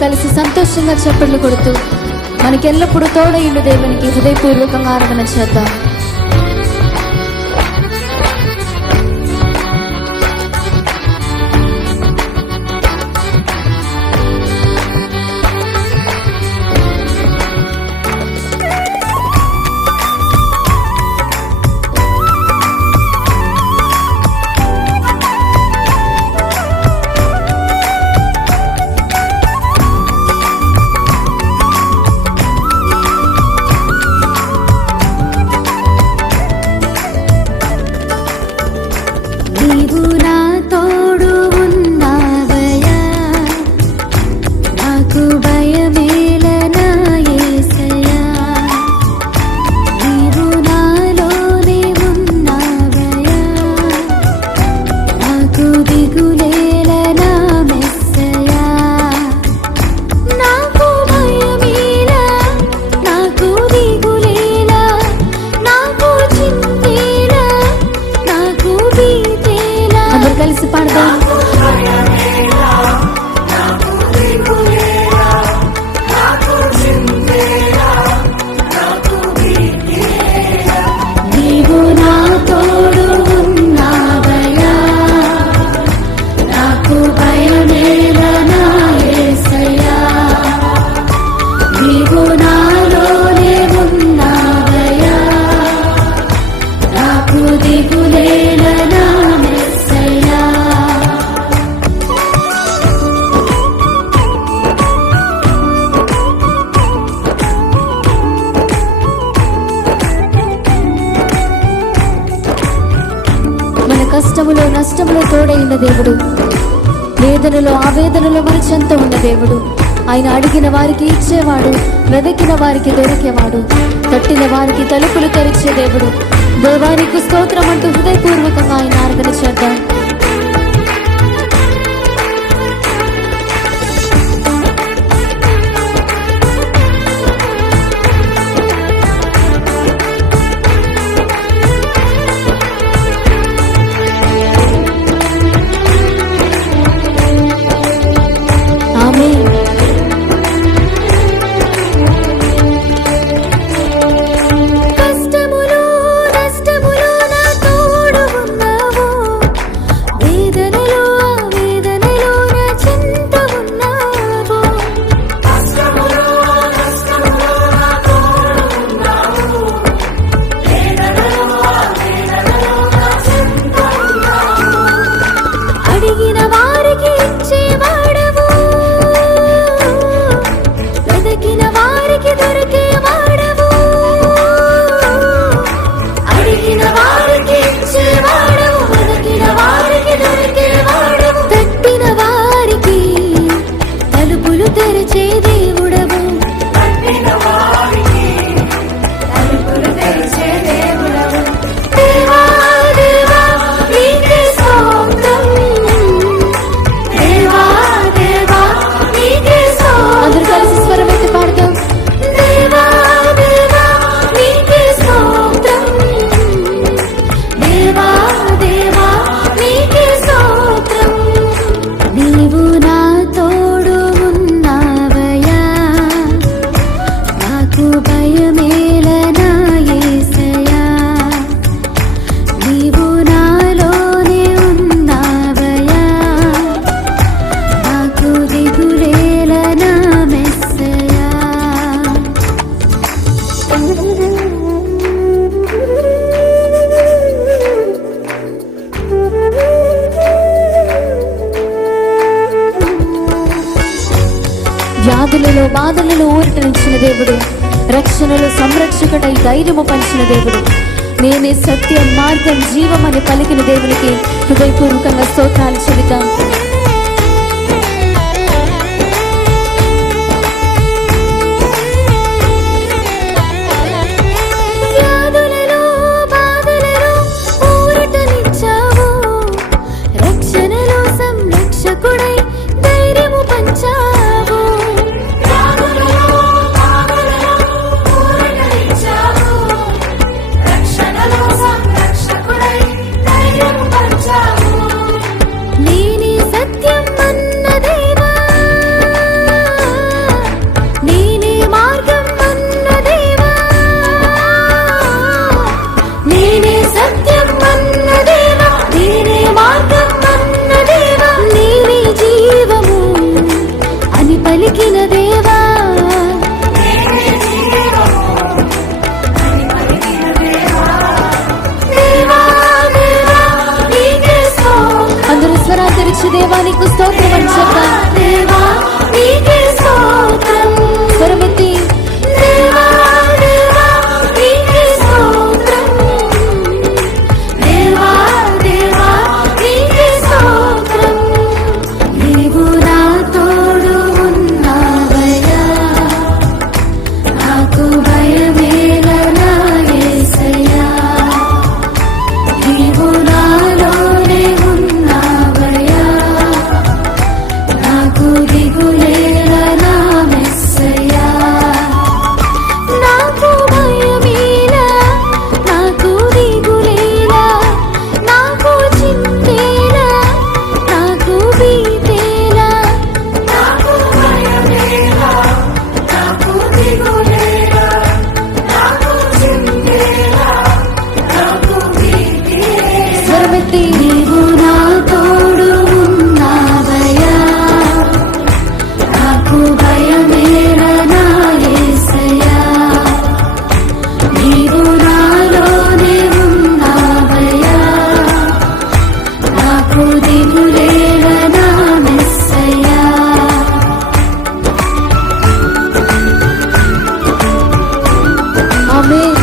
కలిసి సంతోషంగా చప్పట్లు కొడుతూ మనకెల్లప్పుడూ తోడయుండు దేవునికి హృదయపూర్వకంగా ఆరాధన చేద్దాం. కలిసి పాడదాం. నీవు నా తోడు ఉన్నావయ్యా, నాకు భయమేలా యేసయ్యా. నీవు నాలోనే ఉన్నావయ్యా, నాకు దిగులేలా కష్టములో నష్టములో తోడైన దేవుడు, వేదనలో ఆవేదనలో మన చెంత ఉన్న దేవుడు. ఆయన అడిగిన వారికి ఇచ్చేవాడు, వెదకిన వారికి దొరికేవాడు, తట్టిన వారికి తలుపులు తెరిచే దేవుడు. దేవానికి స్తోత్రం అంటూ హృదయపూర్వకంగా ఆయన ఆరాధన చేద్దాం. వ్యాధులలో బాధలలో ఊరటనిచ్చిన దేవుడు, రక్షణలో సంరక్షకుడై ధైర్యము పంచిన దేవుడు, నేనే సత్యం మార్గం జీవం అని పలికిన దేవునికి హృదయపూర్వకంగా స్తోత్రాలు చెబుతాం. నేనే నాకు భయమేలనా యేసయ్యా, నీవు నాలోనే ఉన్నావయ్యా, నాకు దిగులేలనా మెస్సయ్యా. నాకు భయమేలా, నాకు దిగులేలా, నాకు చింతేలా, నాకు భీతేలా, నాకు భయమేలా, నాకు దిగులేలా, నాకు చింతేలా, నాకు భీతేలా. స్వరమెత్తి నీవు నా తోడు ఉన్నావయ్యా, నాకు భయమేలనా యేసయ్యా, నీవు నాలోనే ఉన్నావయ్యా, నాకు దిగులేలనా మెస్సయ్యా. ఆమేన్.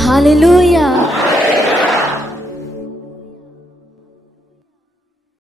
హల్లెలూయా.